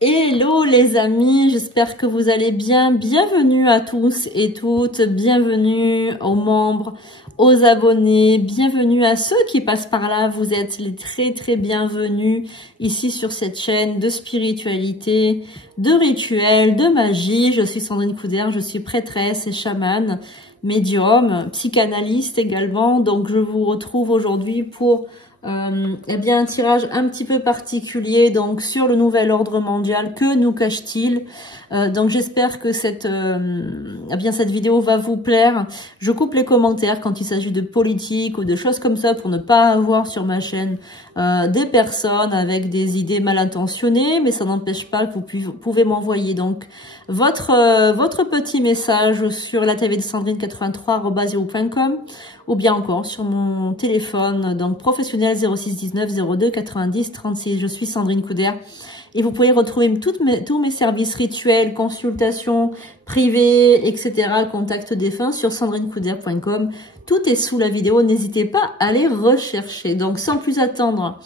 Hello les amis, j'espère que vous allez bien. Bienvenue à tous et toutes, bienvenue aux membres, aux abonnés, bienvenue à ceux qui passent par là. Vous êtes les très bienvenus ici sur cette chaîne de spiritualité, de rituels, de magie. Je suis Sandrine Couder, je suis prêtresse et chamane, médium, psychanalyste également. Donc je vous retrouve aujourd'hui pour eh bien un tirage un petit peu particulier donc sur le nouvel ordre mondial. Que nous cache-t-il? Donc j'espère que cette vidéo va vous plaire. Je coupe les commentaires quand il s'agit de politique ou de choses comme ça pour ne pas avoir sur ma chaîne des personnes avec des idées mal intentionnées, mais ça n'empêche pas que vous pouvez m'envoyer donc votre petit message sur la TV de Sandrine83@yahoo.com ou bien encore sur mon téléphone donc professionnel 06 19 02 90 36. Je suis Sandrine Couder et vous pouvez retrouver tous mes services rituels, consultations privées, etc., contact défunt sur sandrinecouder.com. Tout est sous la vidéo, n'hésitez pas à les rechercher. Donc sans plus attendre,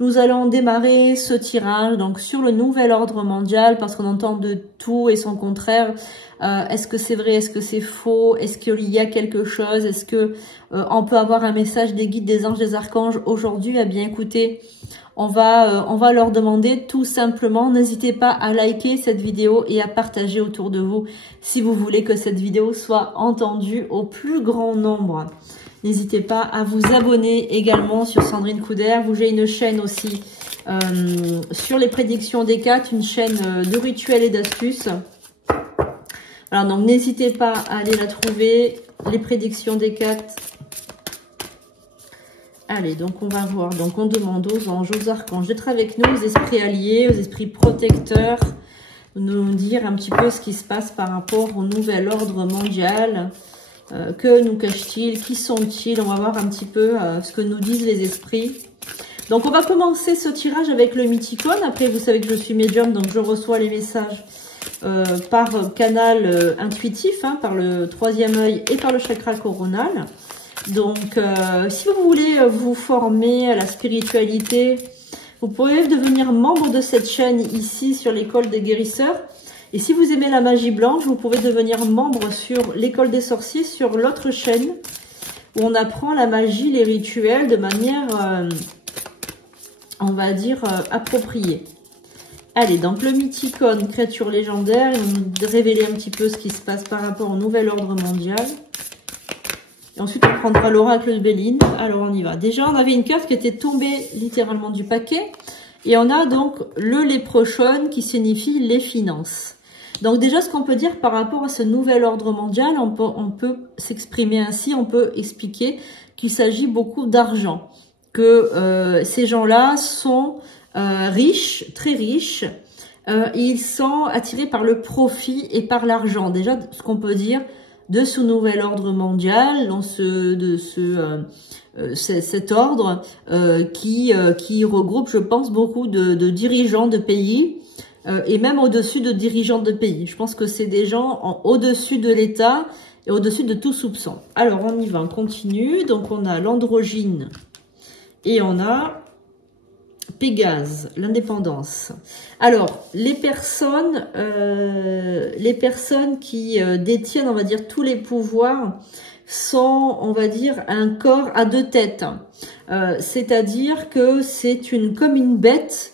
nous allons démarrer ce tirage donc sur le nouvel ordre mondial parce qu'on entend de tout et son contraire. Est-ce que c'est vrai? Est-ce que c'est faux? Est-ce qu'il y a quelque chose? Est-ce que on peut avoir un message des guides, des anges, des archanges aujourd'hui? Eh bien écoutez, on va leur demander tout simplement. N'hésitez pas à liker cette vidéo et à partager autour de vous si vous voulez que cette vidéo soit entendue au plus grand nombre. N'hésitez pas à vous abonner également sur Sandrine Couder. J'ai une chaîne aussi sur les prédictions des cartes, une chaîne de rituels et d'astuces. Alors donc n'hésitez pas à aller la trouver, les prédictions des cartes. Allez, donc on va voir. Donc on demande aux anges, aux archanges d'être avec nous, aux esprits alliés, aux esprits protecteurs, de nous dire un petit peu ce qui se passe par rapport au nouvel ordre mondial. Que nous cache-t-il? Qui sont-ils? On va voir un petit peu ce que nous disent les esprits. Donc on va commencer ce tirage avec le mythicone. Après, vous savez que je suis médium, donc je reçois les messages par canal intuitif, hein, par le troisième œil et par le chakra coronal. Donc si vous voulez vous former à la spiritualité, vous pouvez devenir membre de cette chaîne ici sur l'école des guérisseurs. Et si vous aimez la magie blanche, vous pouvez devenir membre sur l'école des sorciers, sur l'autre chaîne, où on apprend la magie, les rituels de manière, on va dire, appropriée. Allez, donc le mythicone, créature légendaire, il va nous révéler un petit peu ce qui se passe par rapport au nouvel ordre mondial. Et ensuite, on prendra l'oracle de Béline. Alors, on y va. Déjà, on avait une carte qui était tombée littéralement du paquet. Et on a donc le léprechaune qui signifie les finances. Donc déjà, ce qu'on peut dire par rapport à ce nouvel ordre mondial, on peut s'exprimer ainsi, on peut expliquer qu'il s'agit beaucoup d'argent. Que ces gens-là sont riches, très riches, et ils sont attirés par le profit et par l'argent. Déjà, ce qu'on peut dire de ce nouvel ordre mondial, dans cet ordre qui regroupe, je pense, beaucoup de dirigeants de pays, et même au-dessus de dirigeants de pays. Je pense que c'est des gens au-dessus de l'État et au-dessus de tout soupçon. Alors, on y va, on continue. Donc, on a l'androgyne et on a Pégase, l'indépendance. Alors, les personnes qui détiennent, on va dire, tous les pouvoirs sont, on va dire, un corps à deux têtes. C'est-à-dire que c'est comme une bête,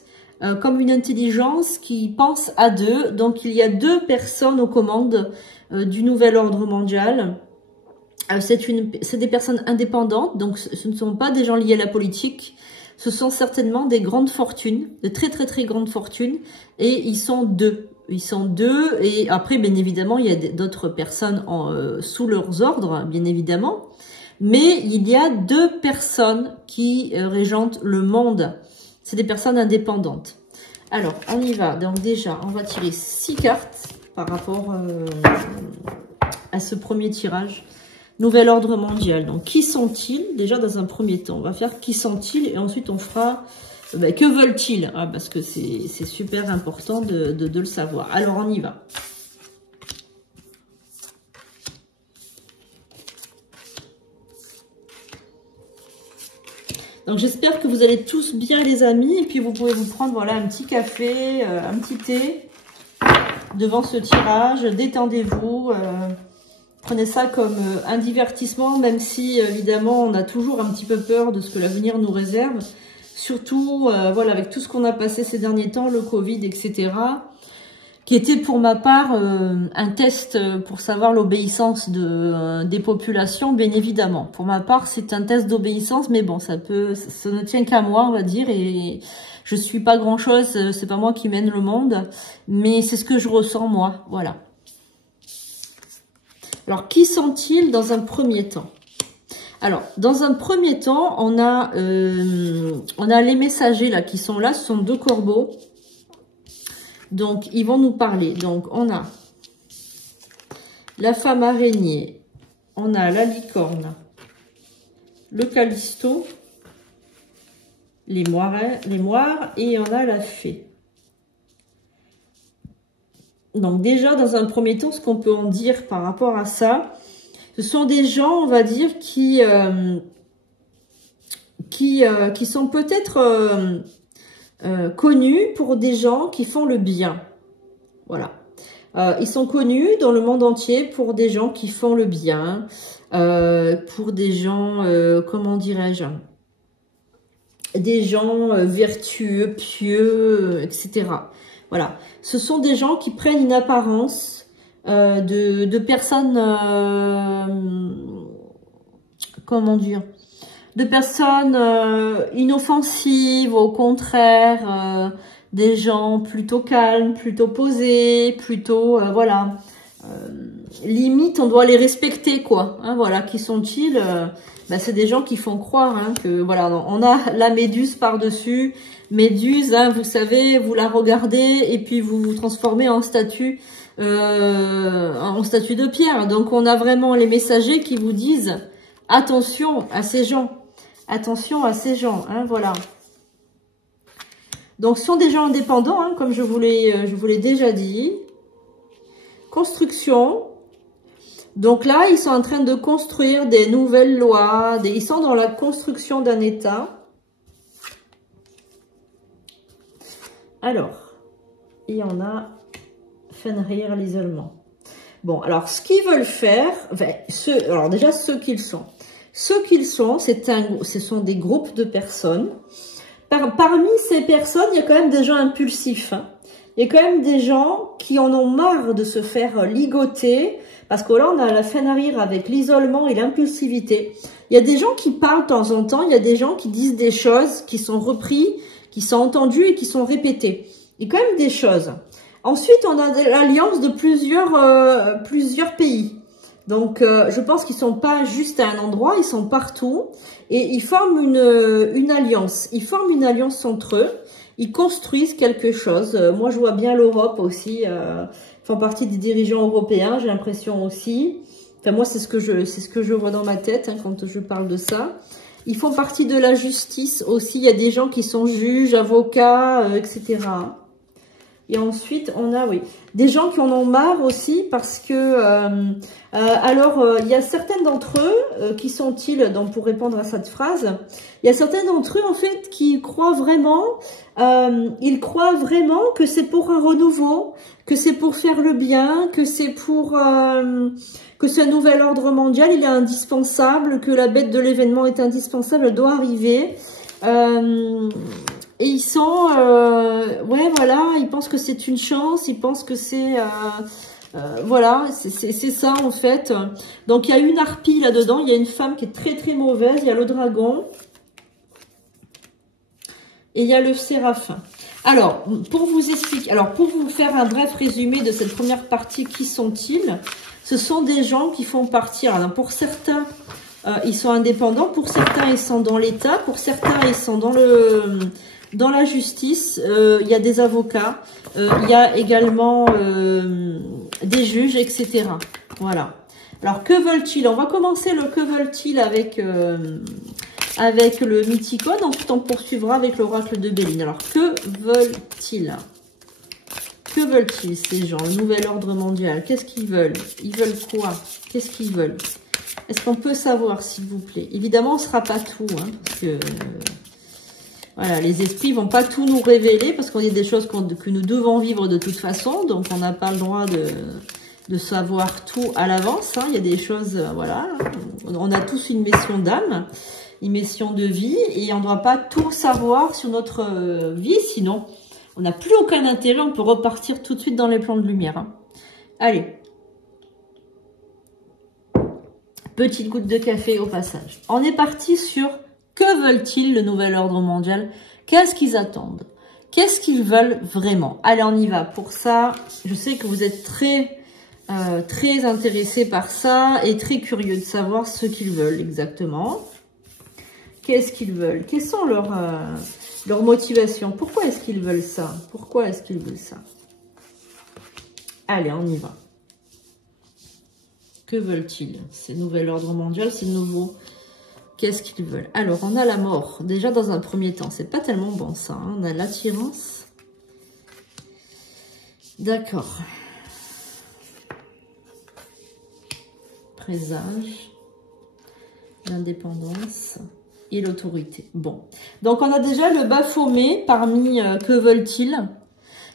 comme une intelligence qui pense à deux. Donc, il y a deux personnes aux commandes du nouvel ordre mondial. C'est des personnes indépendantes, donc ce ne sont pas des gens liés à la politique. Ce sont certainement des grandes fortunes, de très grandes fortunes, et ils sont deux. Ils sont deux, et après, bien évidemment, il y a d'autres personnes sous leurs ordres, bien évidemment. Mais il y a deux personnes qui régentent le monde. C'est des personnes indépendantes. Alors, on y va. Donc déjà, on va tirer 6 cartes par rapport à ce premier tirage. Nouvel ordre mondial. Donc, qui sont-ils? Déjà, dans un premier temps, on va faire qui sont-ils et ensuite on fera que veulent-ils, parce que c'est super important de le savoir. Alors, on y va. Donc j'espère que vous allez tous bien les amis. Et puis vous pouvez vous prendre voilà un petit café, un petit thé devant ce tirage. Détendez-vous. Prenez ça comme un divertissement, même si évidemment on a toujours un petit peu peur de ce que l'avenir nous réserve. Surtout voilà avec tout ce qu'on a passé ces derniers temps, le Covid, etc. Qui était pour ma part un test pour savoir l'obéissance des populations, bien évidemment. Pour ma part, c'est un test d'obéissance, mais bon, ça ne tient qu'à moi, on va dire, et je suis pas grand-chose, c'est pas moi qui mène le monde, mais c'est ce que je ressens, moi, voilà. Alors, qui sont-ils dans un premier temps? Alors, dans un premier temps, on a les messagers, là, qui sont là, ce sont 2 corbeaux. Donc, ils vont nous parler. Donc, on a la femme araignée, on a la licorne, le calisto, les moires, et on a la fée. Donc, déjà, dans un premier temps, ce qu'on peut en dire par rapport à ça, ce sont des gens, on va dire, qui sont peut-être... connus pour des gens qui font le bien. Voilà. Ils sont connus dans le monde entier pour des gens qui font le bien, pour des gens, comment dirais-je, des gens vertueux, pieux, etc. Voilà. Ce sont des gens qui prennent une apparence de personnes, comment dire, de personnes inoffensives, au contraire, des gens plutôt calmes, plutôt posés, plutôt, voilà, limite on doit les respecter, quoi, hein, voilà, qui sont-ils ben, c'est des gens qui font croire hein, que, voilà, on a la méduse par-dessus, méduse, hein, vous savez, vous la regardez et puis vous vous transformez en statue de pierre, donc on a vraiment les messagers qui vous disent, attention à ces gens. Attention à ces gens, hein, voilà. Donc, ce sont des gens indépendants, hein, comme je vous l'ai déjà dit. Construction. Donc là, ils sont en train de construire des nouvelles lois. Ils sont dans la construction d'un État. Alors, il y en a Fenrir, l'isolement. Bon, alors, ce qu'ils veulent faire, enfin, alors déjà, ceux qu'ils sont. Ceux qu'ils sont, ce sont des groupes de personnes. Parmi ces personnes, il y a quand même des gens impulsifs. Hein. Il y a quand même des gens qui en ont marre de se faire ligoter. Parce que là, on a la Fenrir avec l'isolement et l'impulsivité. Il y a des gens qui parlent de temps en temps. Il y a des gens qui disent des choses qui sont reprises, qui sont entendues et qui sont répétées. Il y a quand même des choses. Ensuite, on a l'alliance de plusieurs pays. Donc, je pense qu'ils sont pas juste à un endroit, ils sont partout. Et ils forment une alliance. Ils forment une alliance entre eux. Ils construisent quelque chose. Moi, je vois bien l'Europe aussi. Font partie des dirigeants européens, j'ai l'impression aussi. Enfin, moi, c'est ce que je vois dans ma tête hein, quand je parle de ça. Ils font partie de la justice aussi. Il y a des gens qui sont juges, avocats, etc. Et ensuite, on a, oui, des gens qui en ont marre aussi parce que, il y a certains d'entre eux, qui sont-ils, donc pour répondre à cette phrase, il y a certains d'entre eux, en fait, qui croient vraiment, ils croient vraiment que c'est pour un renouveau, que c'est pour faire le bien, que c'est pour, que ce nouvel ordre mondial, il est indispensable, que la bête de l'événement est indispensable, elle doit arriver. Et ils sont, ouais, voilà, ils pensent que c'est une chance, ils pensent que c'est, voilà, c'est ça en fait. Donc il y a une harpie là-dedans, il y a une femme qui est très très mauvaise, il y a le dragon et il y a le séraphin. Alors, pour vous expliquer, alors pour vous faire un bref résumé de cette première partie, qui sont-ils? Ce sont des gens qui font partie, alors pour certains, ils sont indépendants, pour certains ils sont dans l'État, pour certains ils sont dans la justice, il y a des avocats, il y a également des juges, etc. Voilà. Alors, que veulent-ils? On va commencer le que veulent-ils avec le mythicone. Ensuite, on poursuivra avec l'oracle de Béline. Alors, que veulent-ils? Que veulent-ils, ces gens? Le nouvel ordre mondial. Qu'est-ce qu'ils veulent? Ils veulent quoi? Qu'est-ce qu'ils veulent? Est-ce qu'on peut savoir, s'il vous plaît? Évidemment, on ne sera pas tout, hein, parce que voilà, les esprits vont pas tout nous révéler, parce qu'on a des choses que nous devons vivre de toute façon, donc on n'a pas le droit de savoir tout à l'avance. Hein. Il y a des choses, voilà, on a tous une mission d'âme, une mission de vie, et on ne doit pas tout savoir sur notre vie, sinon on n'a plus aucun intérêt, on peut repartir tout de suite dans les plans de lumière. Hein. Allez. Petite goutte de café au passage. On est parti sur que veulent-ils le nouvel ordre mondial? Qu'est-ce qu'ils attendent? Qu'est-ce qu'ils veulent vraiment? Allez, on y va. Pour ça, je sais que vous êtes très intéressés par ça et très curieux de savoir ce qu'ils veulent exactement. Qu'est-ce qu'ils veulent? Quelles sont leurs motivations? Pourquoi est-ce qu'ils veulent ça? Pourquoi est-ce qu'ils veulent ça? Allez, on y va. Que veulent-ils? C'est nouvel ordre mondial, c'est nouveau. Qu'est-ce qu'ils veulent? Alors, on a la mort. Déjà, dans un premier temps, c'est pas tellement bon ça. Hein. On a l'attirance. D'accord. Présage. L'indépendance. Et l'autorité. Bon. Donc, on a déjà le Baphomet parmi que veulent-ils?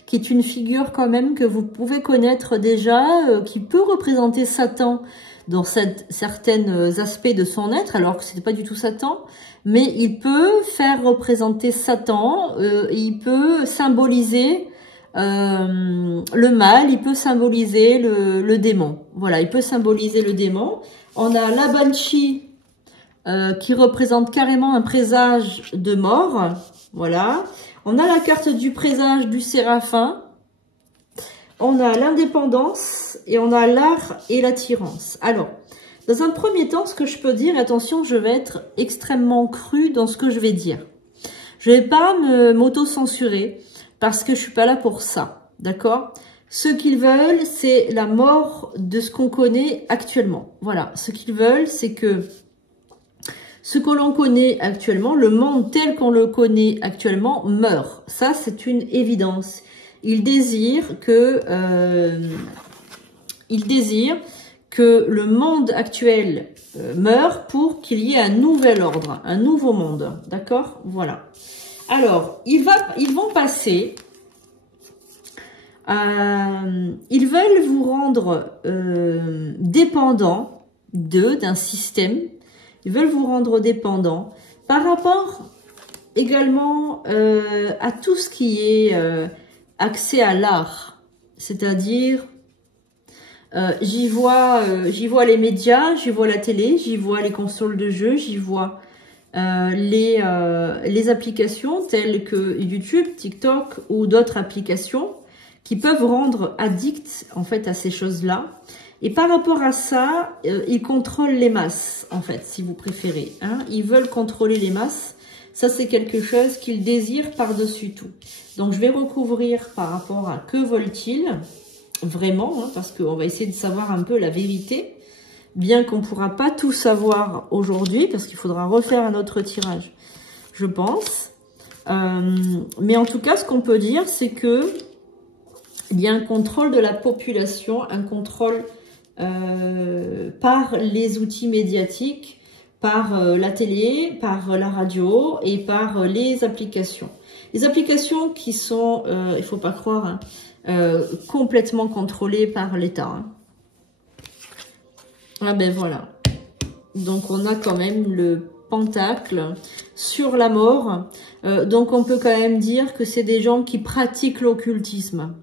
Qui est une figure quand même que vous pouvez connaître déjà, qui peut représenter Satan dans certains aspects de son être, alors que ce n'est pas du tout Satan, mais il peut faire représenter Satan, il peut symboliser le mal, il peut symboliser le démon. Voilà, il peut symboliser le démon. On a la Banshee qui représente carrément un présage de mort, voilà. On a la carte du présage du séraphin, on a l'indépendance et on a l'art et l'attirance. Alors, dans un premier temps, ce que je peux dire, attention, je vais être extrêmement crue dans ce que je vais dire. Je vais pas m'auto-censurer parce que je suis pas là pour ça, d'accord? Ce qu'ils veulent, c'est la mort de ce qu'on connaît actuellement. Voilà, ce qu'ils veulent, c'est que ce que l'on connaît actuellement, le monde tel qu'on le connaît actuellement, meurt. Ça, c'est une évidence. Il désire que le monde actuel meure pour qu'il y ait un nouvel ordre, un nouveau monde. D'accord? Voilà. Alors, ils vont passer... ils veulent vous rendre dépendant d'un système. Ils veulent vous rendre dépendant par rapport également à tout ce qui est accès à l'art. C'est-à-dire, j'y vois les médias, j'y vois la télé, j'y vois les consoles de jeux, j'y vois les applications telles que YouTube, TikTok ou d'autres applications qui peuvent rendre addict en fait à ces choses-là. Et par rapport à ça, ils contrôlent les masses, en fait, si vous préférez. Hein. Ils veulent contrôler les masses. Ça, c'est quelque chose qu'ils désirent par-dessus tout. Donc, je vais recouvrir par rapport à que veulent-ils vraiment, hein, parce qu'on va essayer de savoir un peu la vérité, bien qu'on ne pourra pas tout savoir aujourd'hui, parce qu'il faudra refaire un autre tirage, je pense. Mais en tout cas, ce qu'on peut dire, c'est que il y a un contrôle de la population, un contrôle par les outils médiatiques, par la télé, par la radio et par les applications. Les applications qui sont, il faut pas croire, hein, complètement contrôlées par l'État. Hein. Ah ben voilà. Donc on a quand même le pentacle sur la mort. Donc on peut quand même dire que c'est des gens qui pratiquent l'occultisme.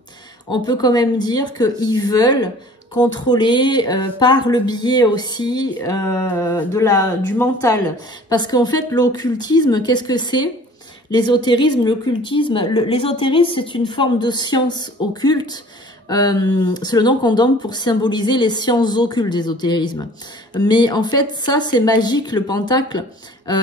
On peut quand même dire qu'ils veulent contrôler par le biais aussi du mental. Parce qu'en fait, l'occultisme, qu'est-ce que c'est? L'ésotérisme, l'occultisme. L'ésotérisme, c'est une forme de science occulte. C'est le nom qu'on donne pour symboliser les sciences occultes, l'ésotérisme. Mais en fait, ça, c'est magique, le pentacle.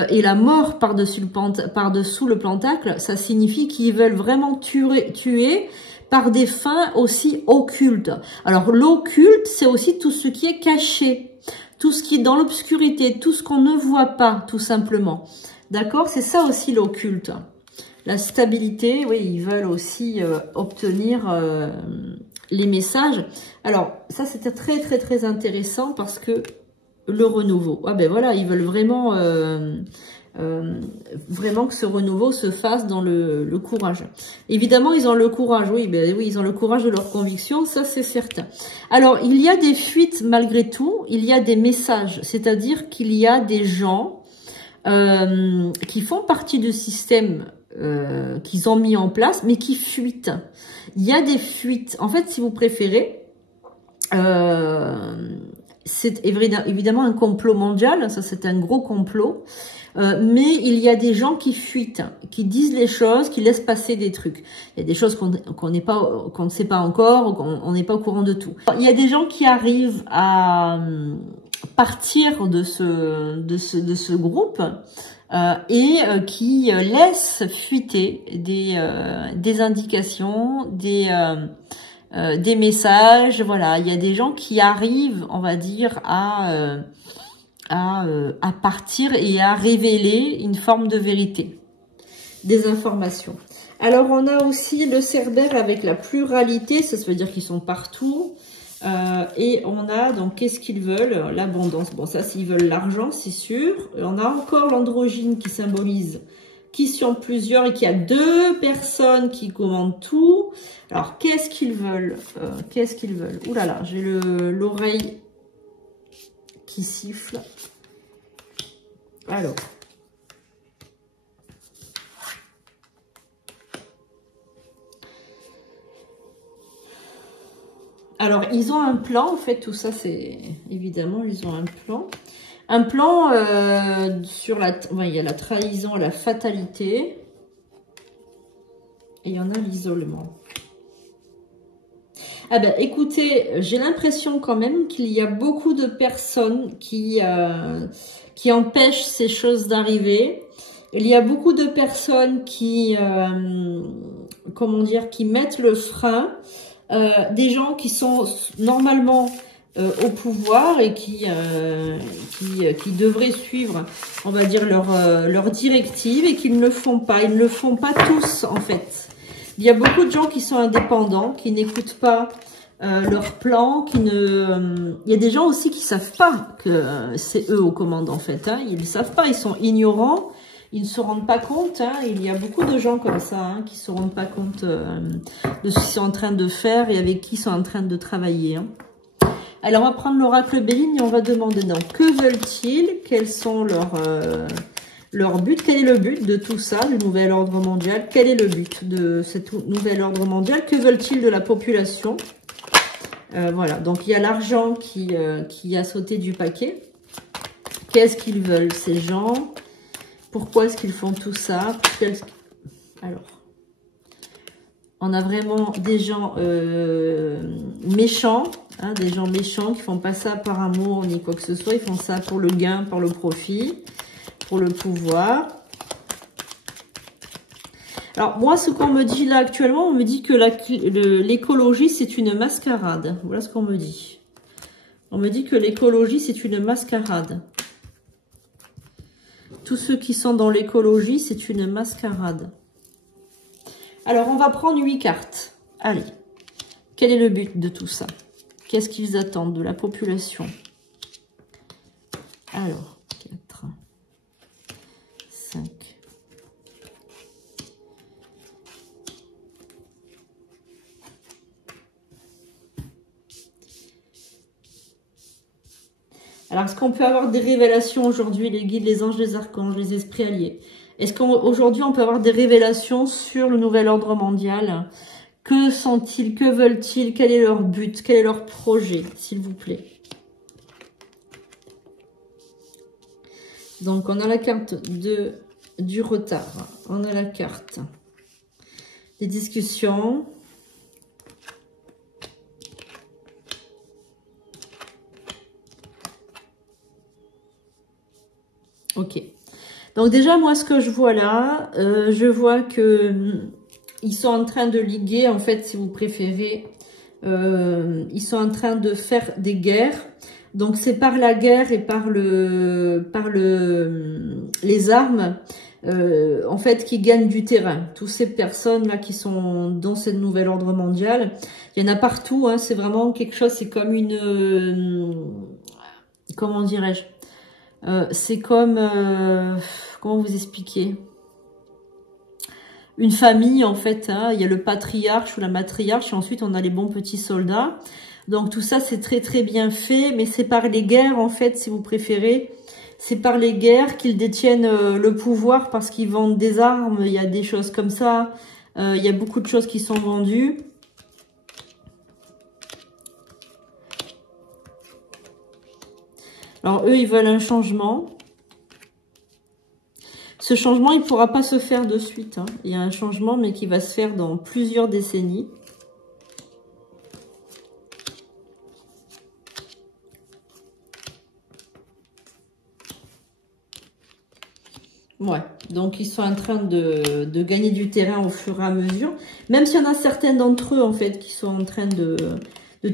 Et la mort par-dessous le pentacle, ça signifie qu'ils veulent vraiment tuer par des fins aussi occultes. Alors, l'occulte, c'est aussi tout ce qui est caché, tout ce qui est dans l'obscurité, tout ce qu'on ne voit pas, tout simplement. D'accord? C'est ça aussi l'occulte. La stabilité, oui, ils veulent aussi obtenir les messages. Alors, ça, c'était très, très, très intéressant parce que le renouveau. Ah ben voilà, ils veulent vraiment, vraiment que ce renouveau se fasse dans le courage. Évidemment, ils ont le courage, oui, ben oui, ils ont le courage de leurs convictions, ça c'est certain. Alors, il y a des fuites malgré tout, il y a des messages, c'est-à-dire qu'il y a des gens qui font partie du système qu'ils ont mis en place, mais qui fuitent. Il y a des fuites. En fait, si vous préférez, c'est évidemment un complot mondial, ça c'est un gros complot, mais il y a des gens qui fuitent, qui disent les choses, qui laissent passer des trucs. Il y a des choses qu'on ne sait pas encore, on n'est pas au courant de tout. Il y a des gens qui arrivent à partir de ce groupe et qui laissent fuiter des indications, des messages. Voilà, il y a des gens qui arrivent, on va dire, à partir et à révéler une forme de vérité, des informations. Alors, on a aussi le Cerbère avec la pluralité, ça veut dire qu'ils sont partout. Et on a, donc, qu'est-ce qu'ils veulent? L'abondance. Bon, ça, s'ils veulent l'argent, c'est sûr. Et on a encore l'androgyne qui symbolise qui sont plusieurs et qu'il y a 2 personnes qui commandent tout. Alors, qu'est-ce qu'ils veulent? Qu'est-ce qu'ils veulent? Ouh là là, j'ai l'oreille qui siffle. Alors, ils ont un plan, en fait, tout ça, c'est évidemment, ils ont un plan. Un plan sur il y a la trahison, la fatalité. Et il y en a l'isolement. Ah ben, écoutez, j'ai l'impression quand même qu'il y a beaucoup de personnes qui empêchent ces choses d'arriver. Il y a beaucoup de personnes qui, comment dire, qui mettent le frein. Des gens qui sont normalement au pouvoir et qui devraient suivre, on va dire, leur directive et qui ne le font pas. Ils ne le font pas tous, en fait. Il y a beaucoup de gens qui sont indépendants, qui n'écoutent pas leur plan, il y a des gens aussi qui savent pas que c'est eux aux commandes, en fait. Hein. Ils ne savent pas, ils sont ignorants. Ils ne se rendent pas compte, hein. Il y a beaucoup de gens comme ça hein, qui ne se rendent pas compte de ce qu'ils sont en train de faire et avec qui ils sont en train de travailler. Hein. Alors, on va prendre l'oracle Béline et on va demander donc, que veulent-ils? Quels sont leurs buts? Quel est le but de tout ça, du nouvel ordre mondial? Quel est le but de cet nouvel ordre mondial? Que veulent-ils de la population? Voilà, donc il y a l'argent qui a sauté du paquet. Qu'est-ce qu'ils veulent, ces gens? Pourquoi est-ce qu'ils font tout ça? Alors, on a vraiment des gens méchants, hein, des gens méchants qui font pas ça par amour ni quoi que ce soit. Ils font ça pour le gain, pour le profit, pour le pouvoir. Alors, moi, ce qu'on me dit là actuellement, on me dit que l'écologie, c'est une mascarade. Voilà ce qu'on me dit. On me dit que l'écologie, c'est une mascarade. Tous ceux qui sont dans l'écologie, c'est une mascarade. Alors, on va prendre 8 cartes. Allez. Quel est le but de tout ça? Qu'est-ce qu'ils attendent de la population? Alors, 4, 5. Alors, est-ce qu'on peut avoir des révélations aujourd'hui, les guides, les anges, les archanges, les esprits alliés? Est-ce qu'aujourd'hui, on peut avoir des révélations sur le nouvel ordre mondial? Que sont-ils? Que veulent-ils? Quel est leur but? Quel est leur projet, s'il vous plaît? Donc, on a la carte du retard. On a la carte des discussions. Ok. Donc déjà, moi, ce que je vois là, je vois que ils sont en train de liguer, en fait, si vous préférez. Ils sont en train de faire des guerres. Donc, c'est par la guerre et par les armes, en fait, qui gagnent du terrain. Toutes ces personnes-là qui sont dans ce nouvel ordre mondial, il y en a partout. Hein, c'est vraiment quelque chose, c'est comme comment dirais-je, c'est comme, comment vous expliquer, une famille en fait, hein. Il y a le patriarche ou la matriarche et ensuite on a les bons petits soldats. Donc tout ça c'est très très bien fait, mais c'est par les guerres en fait, si vous préférez. C'est par les guerres qu'ils détiennent le pouvoir parce qu'ils vendent des armes, il y a des choses comme ça. Il y a beaucoup de choses qui sont vendues. Alors eux, ils veulent un changement. Ce changement, il ne pourra pas se faire de suite, hein. Il y a un changement, mais qui va se faire dans plusieurs décennies. Ouais, donc ils sont en train de gagner du terrain au fur et à mesure. Même s'il y en a certains d'entre eux, en fait, qui sont en train de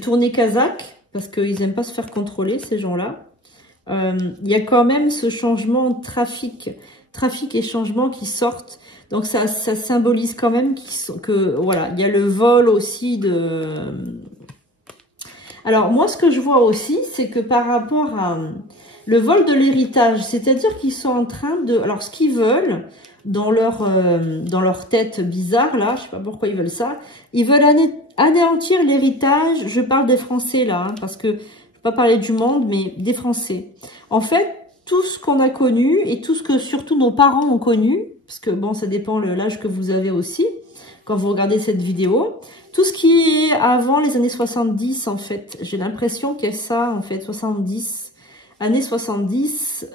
tourner kazakh, parce qu'ils n'aiment pas se faire contrôler, ces gens-là. Il y a quand même ce changement trafic et changement qui sortent. Donc ça symbolise quand même que voilà, il y a le vol aussi de... Alors moi, ce que je vois aussi, c'est que par rapport à... le vol de l'héritage, c'est-à-dire qu'ils sont en train de... Alors, ce qu'ils veulent, dans leur tête bizarre, là, je sais pas pourquoi ils veulent ça, ils veulent anéantir l'héritage, je parle des Français, là, hein, parce que, je ne vais pas parler du monde, mais des Français. En fait, tout ce qu'on a connu, et tout ce que surtout nos parents ont connu, parce que, bon, ça dépend de l'âge que vous avez aussi, quand vous regardez cette vidéo, tout ce qui est avant les années 70, en fait, j'ai l'impression qu'il y a ça, en fait, 70... années 70,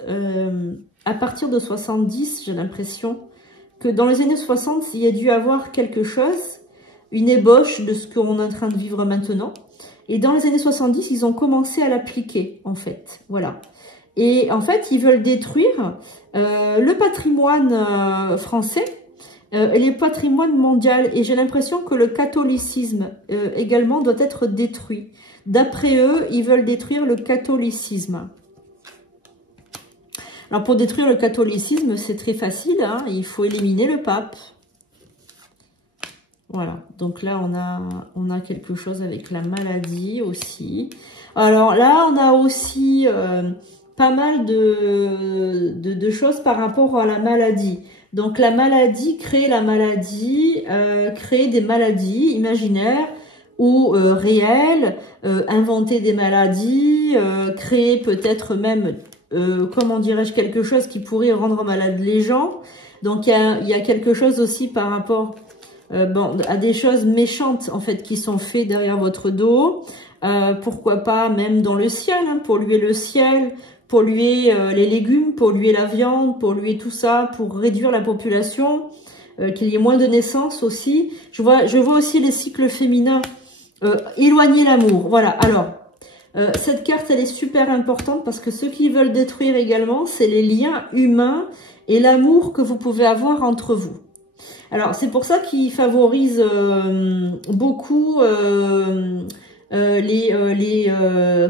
à partir de 70, j'ai l'impression que dans les années 60, il y a dû avoir quelque chose, une ébauche de ce qu'on est en train de vivre maintenant. Et dans les années 70, ils ont commencé à l'appliquer, en fait. Voilà. Et en fait, ils veulent détruire le patrimoine français et le patrimoine mondial. Et j'ai l'impression que le catholicisme également doit être détruit. D'après eux, ils veulent détruire le catholicisme. Alors, pour détruire le catholicisme, c'est très facile, hein. Il faut éliminer le pape. Voilà. Donc là, on a quelque chose avec la maladie aussi. Alors là, on a aussi pas mal de choses par rapport à la maladie. Donc, la maladie, créer des maladies imaginaires ou réelles, inventer des maladies, créer peut-être même... comment dirais-je, quelque chose qui pourrait rendre malade les gens. Donc il y a quelque chose aussi par rapport bon, à des choses méchantes en fait qui sont faites derrière votre dos. Pourquoi pas même dans le ciel, hein, polluer le ciel, polluer les légumes, polluer la viande, polluer tout ça pour réduire la population, qu'il y ait moins de naissances aussi. Je vois aussi les cycles féminins, éloigner l'amour. Voilà, alors... cette carte, elle est super importante parce que ce qu'ils veulent détruire également, c'est les liens humains et l'amour que vous pouvez avoir entre vous. Alors, c'est pour ça qu'ils favorisent beaucoup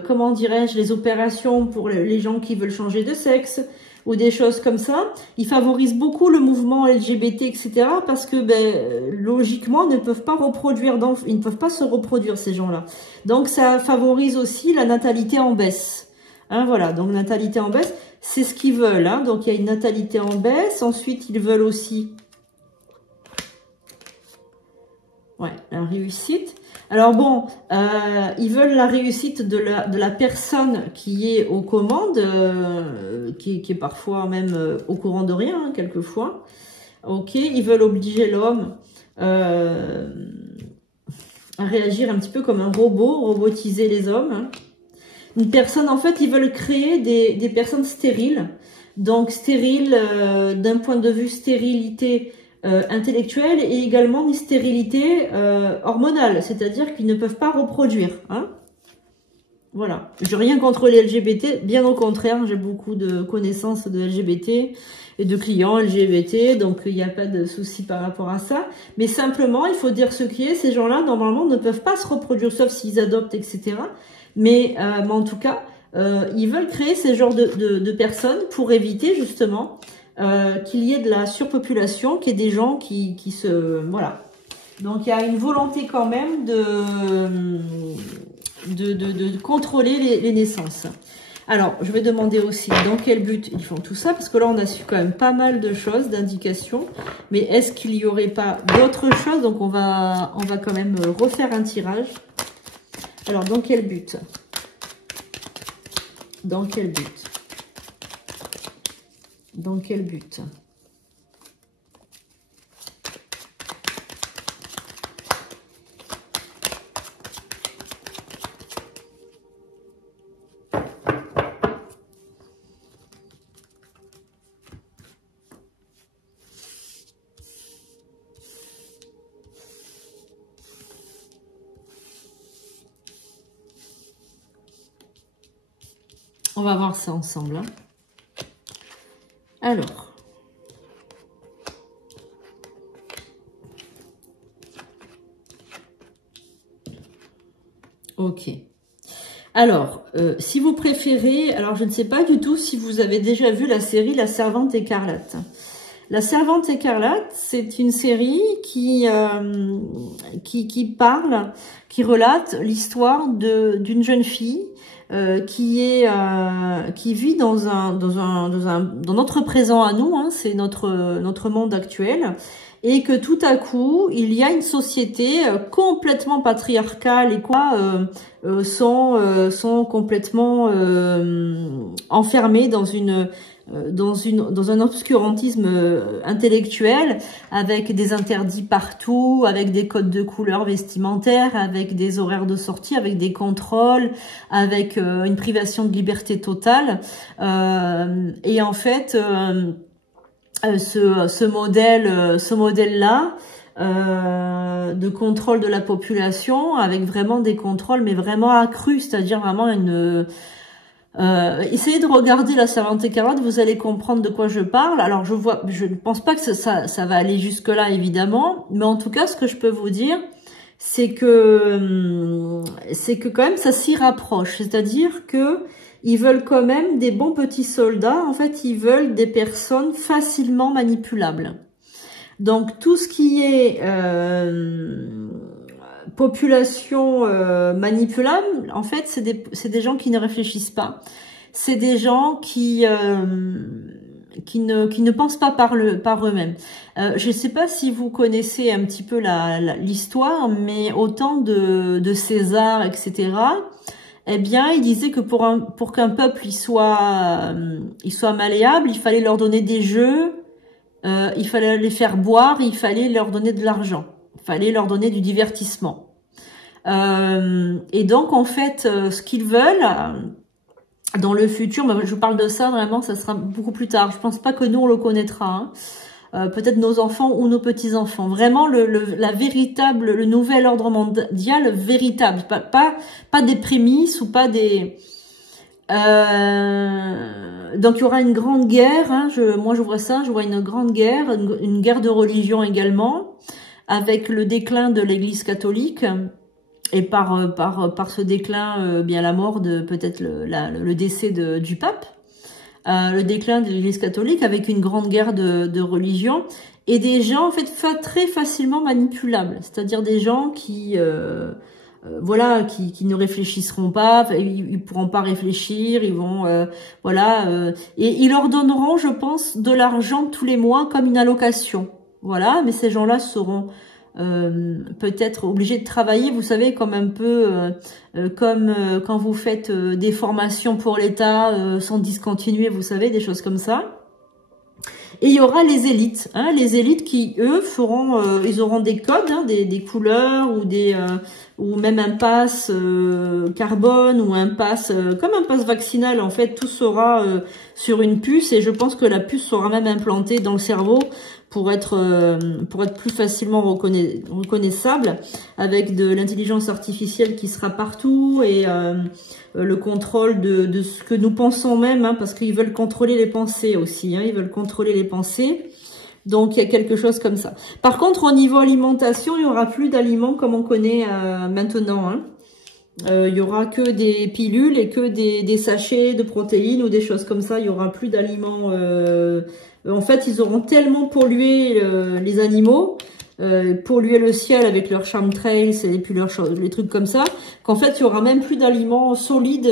comment dirais-je, les opérations pour les gens qui veulent changer de sexe ou des choses comme ça. Ils favorisent beaucoup le mouvement LGBT, etc. parce que, logiquement, ils ne peuvent pas se reproduire, ces gens-là. Donc, ça favorise aussi la natalité en baisse. Hein, voilà, donc natalité en baisse, c'est ce qu'ils veulent. Hein. Donc, il y a une natalité en baisse. Ensuite, ils veulent aussi... ouais, la réussite. Alors bon, ils veulent la réussite de la personne qui est aux commandes, qui est parfois même au courant de rien, hein, quelquefois. Ok, ils veulent obliger l'homme à réagir un petit peu comme un robot, robotiser les hommes. Hein. Une personne, en fait, ils veulent créer des personnes stériles. Donc stériles d'un point de vue stérilité intellectuelle et également une stérilité hormonale, c'est-à-dire qu'ils ne peuvent pas reproduire. Hein. Voilà. Je n'ai rien contre les LGBT, bien au contraire, j'ai beaucoup de connaissances de LGBT et de clients LGBT, donc il n'y a pas de souci par rapport à ça. Mais simplement, il faut dire ce qui est, ces gens-là, normalement, ne peuvent pas se reproduire, sauf s'ils adoptent, etc. Mais en tout cas, ils veulent créer ces genres de personnes pour éviter, justement, qu'il y ait de la surpopulation, qu'il y ait des gens qui se... Voilà. Donc, il y a une volonté quand même de contrôler les naissances. Alors, je vais demander aussi dans quel but ils font tout ça, parce que là, on a su quand même pas mal de choses, d'indications. Mais est-ce qu'il n'y aurait pas d'autres choses? Donc, on va quand même refaire un tirage. Alors, dans quel but? Dans quel but? Dans quel but? On va voir ça ensemble. Hein. Alors. Ok. Alors, si vous préférez, alors je ne sais pas du tout si vous avez déjà vu la série La Servante écarlate. La Servante écarlate, c'est une série qui parle, qui relate l'histoire d'une jeune fille qui vit dans notre présent à nous, hein, c'est notre monde actuel, et que tout à coup il y a une société complètement patriarcale et sont complètement enfermés dans un obscurantisme intellectuel, avec des interdits partout, avec des codes de couleur vestimentaires, avec des horaires de sortie, avec des contrôles, avec une privation de liberté totale. Et en fait, ce modèle-là de contrôle de la population, avec vraiment des contrôles, mais vraiment accrus, c'est-à-dire vraiment essayez de regarder La Servante écarlate, vous allez comprendre de quoi je parle. Alors je ne pense pas que ça va aller jusque là évidemment, mais en tout cas ce que je peux vous dire, c'est que quand même ça s'y rapproche, c'est-à-dire que ils veulent quand même des bons petits soldats. En fait, ils veulent des personnes facilement manipulables. Donc tout ce qui est population manipulable, en fait, c'est des gens qui ne réfléchissent pas. C'est des gens qui ne pensent pas par eux-mêmes. Je ne sais pas si vous connaissez un petit peu l'histoire, mais au temps de César, etc., eh bien, il disait que pour qu'un peuple il soit malléable, il fallait leur donner des jeux, il fallait les faire boire, il fallait leur donner de l'argent, il fallait leur donner du divertissement. Et donc, en fait, ce qu'ils veulent dans le futur, je vous parle de ça vraiment, ça sera beaucoup plus tard. Je pense pas que nous on le connaîtra. Hein. Peut-être nos enfants ou nos petits-enfants. Vraiment le nouvel ordre mondial véritable, pas des prémices ou pas des. Donc il y aura une grande guerre. Hein, moi je vois ça, je vois une grande guerre, une guerre de religion également, avec le déclin de l'Église catholique. Et par ce déclin, bien la mort de peut-être le décès du pape, le déclin de l'Église catholique, avec une grande guerre de religion et des gens en fait très facilement manipulables, c'est-à-dire des gens qui ne réfléchiront pas, ils pourront pas réfléchir, ils vont et ils leur donneront, je pense, de l'argent tous les mois comme une allocation. Voilà, mais ces gens-là seront peut-être obligé de travailler, vous savez, comme un peu comme quand vous faites des formations pour l'État sans discontinuer, vous savez, des choses comme ça. Et il y aura les élites, hein, les élites qui, eux, ils auront des codes, hein, des couleurs ou même un pass carbone ou un pass, comme un pass vaccinal, en fait, tout sera sur une puce et je pense que la puce sera même implantée dans le cerveau pour être plus facilement reconnaissable, avec de l'intelligence artificielle qui sera partout et le contrôle de ce que nous pensons même, hein, parce qu'ils veulent contrôler les pensées aussi, hein, ils veulent contrôler les pensées. Donc il y a quelque chose comme ça. Par contre, au niveau alimentation, il n'y aura plus d'aliments comme on connaît maintenant. Hein. Il y aura que des pilules et que des sachets de protéines ou des choses comme ça. Il y aura plus d'aliments. En fait, ils auront tellement pollué les animaux polluer le ciel avec leurs chemtrails et puis les trucs comme ça, qu'en fait, il y aura même plus d'aliments solides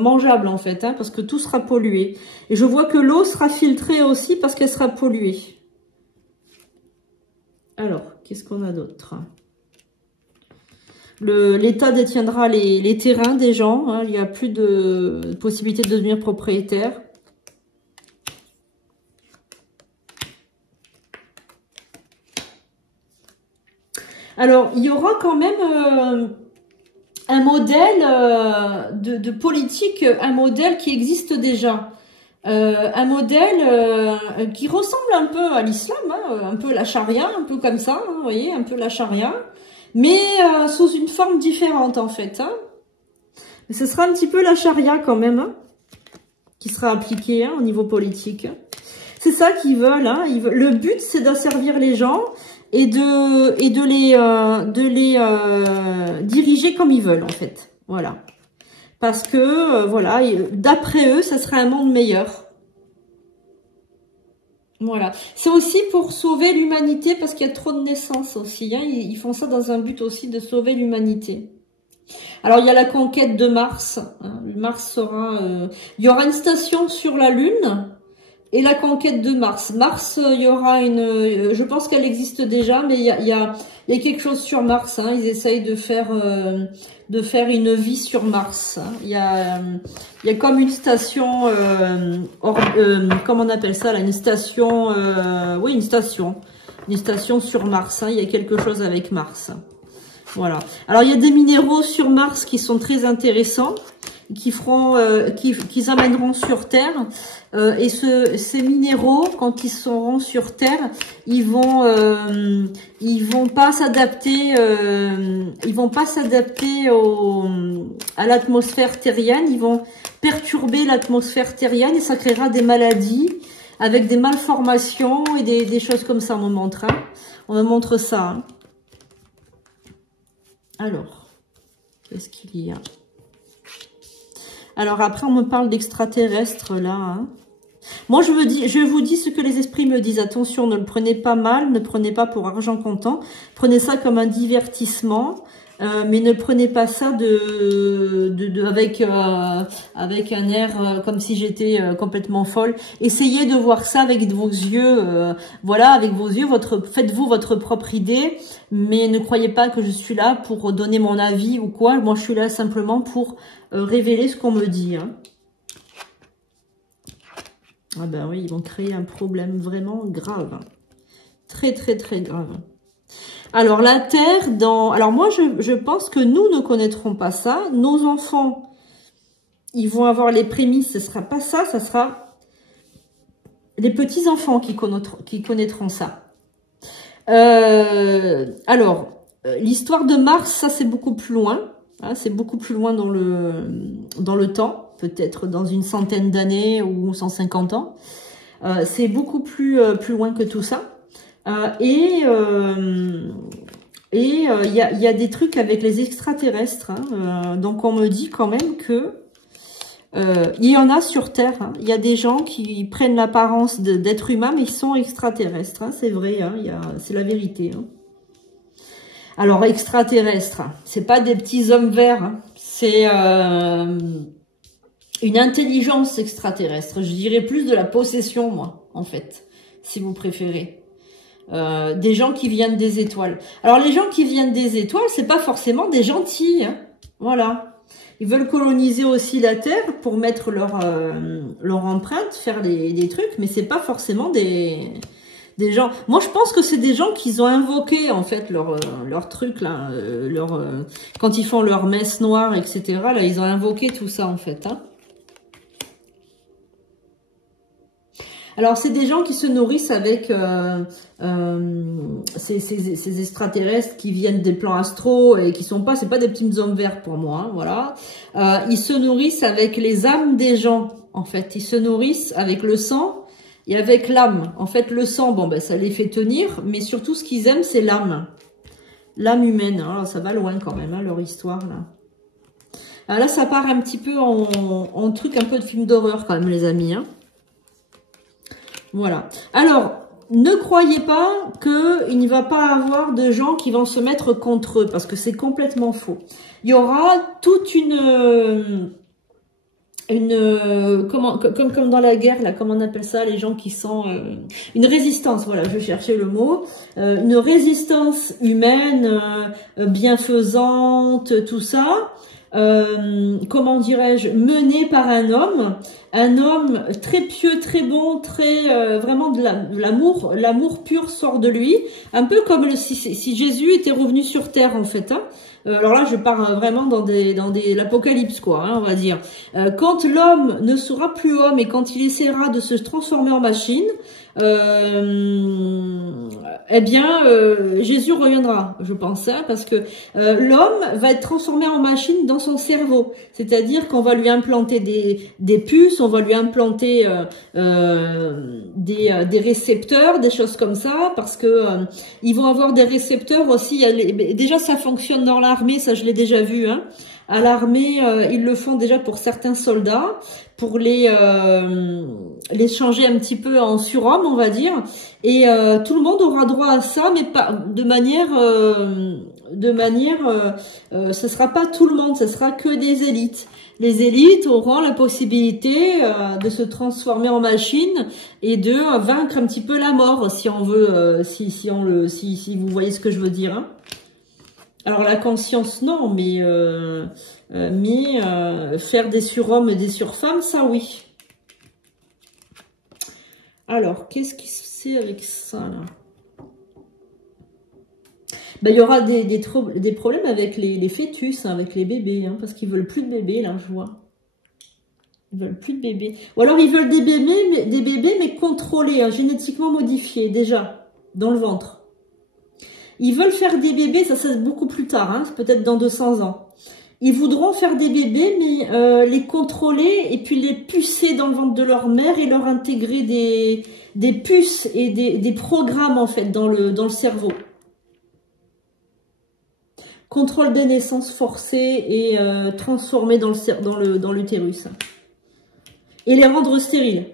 mangeables, en fait, hein, parce que tout sera pollué. Et je vois que l'eau sera filtrée aussi parce qu'elle sera polluée. Alors, qu'est-ce qu'on a d'autre? L'État détiendra les terrains des gens, hein, il n'y a plus de possibilité de devenir propriétaire. Alors, il y aura quand même un modèle de politique, un modèle qui existe déjà. Un modèle qui ressemble un peu à l'islam, hein, un peu la charia, un peu comme ça, hein, vous voyez, un peu la charia, mais sous une forme différente en fait. Hein. Mais ce sera un petit peu la charia quand même, hein, qui sera appliquée hein, au niveau politique. C'est ça qu'ils veulent, hein. Le but c'est d'asservir les gens et de les diriger comme ils veulent en fait. Voilà. Parce que, voilà, d'après eux, ça sera un monde meilleur. Voilà. C'est aussi pour sauver l'humanité, parce qu'il y a trop de naissances aussi. Hein. Ils font ça dans un but aussi de sauver l'humanité. Alors, il y a la conquête de Mars. Hein. Mars sera... il y aura une station sur la Lune et la conquête de Mars. Mars, il y aura une... je pense qu'elle existe déjà, mais il y a quelque chose sur Mars. Hein. Ils essayent de faire une vie sur Mars. Hein. Il y a comme une station... comment on appelle ça là? Une station... oui, une station sur Mars. Hein. Il y a quelque chose avec Mars. Voilà. Alors, il y a des minéraux sur Mars qui sont très intéressants, qu'ils amèneront sur Terre. Et ces minéraux, quand ils seront sur Terre, ils vont pas s'adapter, à l'atmosphère terrienne. Ils vont perturber l'atmosphère terrienne et ça créera des maladies avec des malformations et des choses comme ça. On me montre, hein. On me montre ça. Hein. Alors, qu'est-ce qu'il y a? Alors après, on me parle d'extraterrestres, là. Hein. Moi, je vous dis ce que les esprits me disent. Attention, ne le prenez pas mal, ne prenez pas pour argent comptant. Prenez ça comme un divertissement, mais ne prenez pas ça avec un air comme si j'étais complètement folle. Essayez de voir ça avec vos yeux, voilà, avec vos yeux. Faites-vous votre propre idée, mais ne croyez pas que je suis là pour donner mon avis ou quoi. Moi, je suis là simplement pour révéler ce qu'on me dit. Hein. Ah ben oui, ils vont créer un problème vraiment grave. Très, très, très grave. Alors, la Terre, alors moi, je pense que nous ne connaîtrons pas ça. Nos enfants, ils vont avoir les prémices. Ce ne sera pas ça, ça sera les petits-enfants qui connaîtront ça. Alors, l'histoire de Mars, ça, c'est beaucoup plus loin. Hein, c'est beaucoup plus loin dans le temps. Peut-être dans une centaine d'années ou 150 ans. C'est beaucoup plus loin que tout ça. Il y a des trucs avec les extraterrestres. Hein, donc, on me dit quand même que il y en a sur Terre. Hein, il y a des gens qui prennent l'apparence d'être humains, mais ils sont extraterrestres. Hein, c'est vrai, hein, c'est la vérité. Hein. Alors, extraterrestres, c'est pas des petits hommes verts. Hein, c'est... une intelligence extraterrestre. Je dirais plus de la possession, moi, en fait, si vous préférez. Des gens qui viennent des étoiles. Alors, les gens qui viennent des étoiles, c'est pas forcément des gentils. Hein. Voilà. Ils veulent coloniser aussi la Terre pour mettre leur empreinte, faire des trucs, mais c'est pas forcément des gens... Moi, je pense que c'est des gens qui ont invoqué, en fait, leur truc, là, quand ils font leur messe noire, etc., là, ils ont invoqué tout ça, en fait, hein. Alors, c'est des gens qui se nourrissent avec ces extraterrestres qui viennent des plans astraux et qui sont pas, c'est pas des petits hommes verts pour moi, hein, voilà. Ils se nourrissent avec les âmes des gens, en fait. Ils se nourrissent avec le sang et avec l'âme. En fait, le sang, bon, ben, ça les fait tenir, mais surtout, ce qu'ils aiment, c'est l'âme. L'âme humaine. Alors, ça va loin quand même, hein, leur histoire, là. Alors là, ça part un petit peu en truc un peu de film d'horreur, quand même, les amis, hein. Voilà. Alors, ne croyez pas qu'il ne va pas avoir de gens qui vont se mettre contre eux, parce que c'est complètement faux. Il y aura toute comme dans la guerre, là, comment on appelle ça, les gens qui sont une résistance, voilà, je cherchais le mot, une résistance humaine, bienfaisante, tout ça, comment dirais-je, menée par un homme très pieux, très bon, très vraiment de l'amour pur sort de lui, un peu comme si Jésus était revenu sur terre en fait, hein. Alors là, je pars vraiment dans l'apocalypse, quoi, hein, on va dire. Quand l'homme ne sera plus homme et quand il essaiera de se transformer en machine, eh bien, Jésus reviendra, je pense, hein, parce que l'homme va être transformé en machine dans son cerveau. C'est-à-dire qu'on va lui implanter des puces, on va lui implanter des récepteurs, des choses comme ça, parce que ils vont avoir des récepteurs aussi. Déjà, ça fonctionne dans l'armée, ça je l'ai déjà vu, hein. À l'armée, ils le font déjà pour certains soldats, pour les changer un petit peu en surhomme, on va dire. Et tout le monde aura droit à ça, mais pas de manière, ce sera pas tout le monde, ce sera que des élites. Les élites auront la possibilité de se transformer en machine et de vaincre un petit peu la mort, si on veut, si vous voyez ce que je veux dire, hein. Alors la conscience non, mais faire des surhommes et des surfemmes, ça oui. Alors qu'est-ce qui se fait avec ça là? Ben, il y aura des problèmes avec les fœtus, hein, avec les bébés, hein, parce qu'ils veulent plus de bébés là, je vois. Ils veulent plus de bébés. Ou alors ils veulent des bébés mais contrôlés, hein, génétiquement modifiés déjà dans le ventre. Ils veulent faire des bébés, ça c'est beaucoup plus tard, hein, peut-être dans 200 ans. Ils voudront faire des bébés, mais les contrôler et puis les pucer dans le ventre de leur mère et leur intégrer des puces et des programmes en fait dans le cerveau. Contrôle des naissances forcées et transformées dans l'utérus. Et les rendre stériles.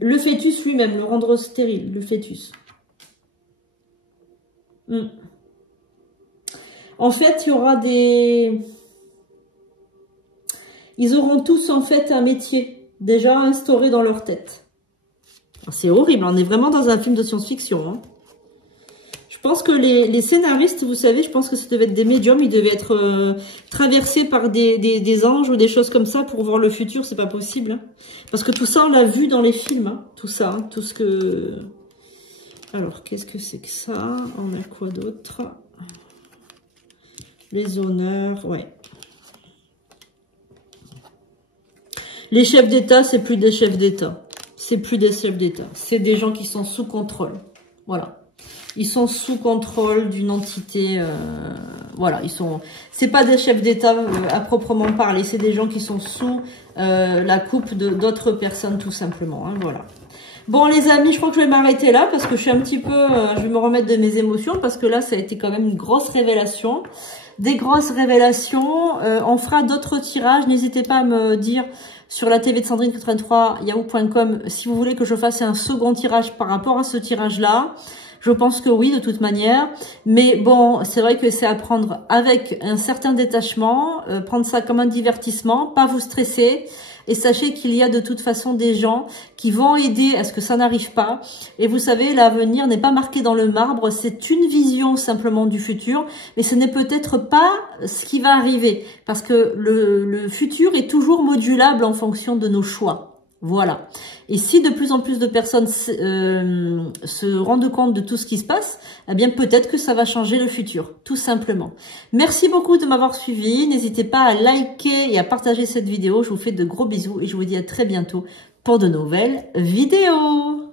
Le fœtus lui-même, le rendre stérile, le fœtus. En fait, il y aura ils auront tous en fait un métier déjà instauré dans leur tête. C'est horrible, on est vraiment dans un film de science-fiction, hein. Je pense que les scénaristes, vous savez, je pense que ça devait être des médiums, ils devaient être traversés par des anges ou des choses comme ça pour voir le futur, c'est pas possible, hein. Parce que tout ça, on l'a vu dans les films, hein, tout ça, hein, tout ce que... Alors, qu'est-ce que c'est que ça? On a quoi d'autre? Les honneurs, ouais. Les chefs d'État, c'est plus des chefs d'État. C'est plus des chefs d'État. C'est des gens qui sont sous contrôle. Voilà. Ils sont sous contrôle d'une entité. Voilà, c'est pas des chefs d'État à proprement parler. C'est des gens qui sont sous la coupe d'autres personnes, tout simplement, hein, voilà. Bon les amis, je crois que je vais m'arrêter là parce que je suis un petit peu, je vais me remettre de mes émotions parce que là ça a été quand même une grosse révélation, des grosses révélations. On fera d'autres tirages, n'hésitez pas à me dire sur la TV de Sandrine 83 yahoo.com si vous voulez que je fasse un second tirage par rapport à ce tirage là. Je pense que oui, de toute manière. Mais bon, c'est vrai que c'est à prendre avec un certain détachement, prendre ça comme un divertissement, pas vous stresser. Et sachez qu'il y a de toute façon des gens qui vont aider à ce que ça n'arrive pas. Et vous savez, l'avenir n'est pas marqué dans le marbre, c'est une vision simplement du futur. Mais ce n'est peut-être pas ce qui va arriver. Parce que le futur est toujours modulable en fonction de nos choix. Voilà. Et si de plus en plus de personnes se rendent compte de tout ce qui se passe, eh bien peut-être que ça va changer le futur, tout simplement. Merci beaucoup de m'avoir suivi. N'hésitez pas à liker et à partager cette vidéo. Je vous fais de gros bisous et je vous dis à très bientôt pour de nouvelles vidéos.